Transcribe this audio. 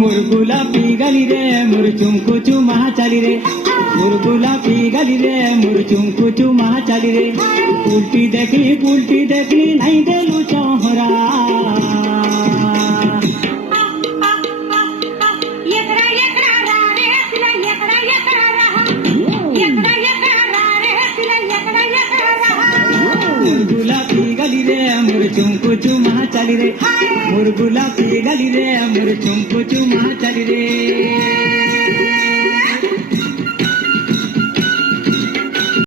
मुरगुला पीगली रे मुरचुम कुचु महा चली रे मुरगुला पीगली रे मुरचुम कुचु महा चली रे उल्टी देखली नहीं देलू चौहरा मुरगुला पीगली रे मुरचुम कुचु महा चली रे मुरगुला पीगली रे मुरचुम कुचु महा चली रे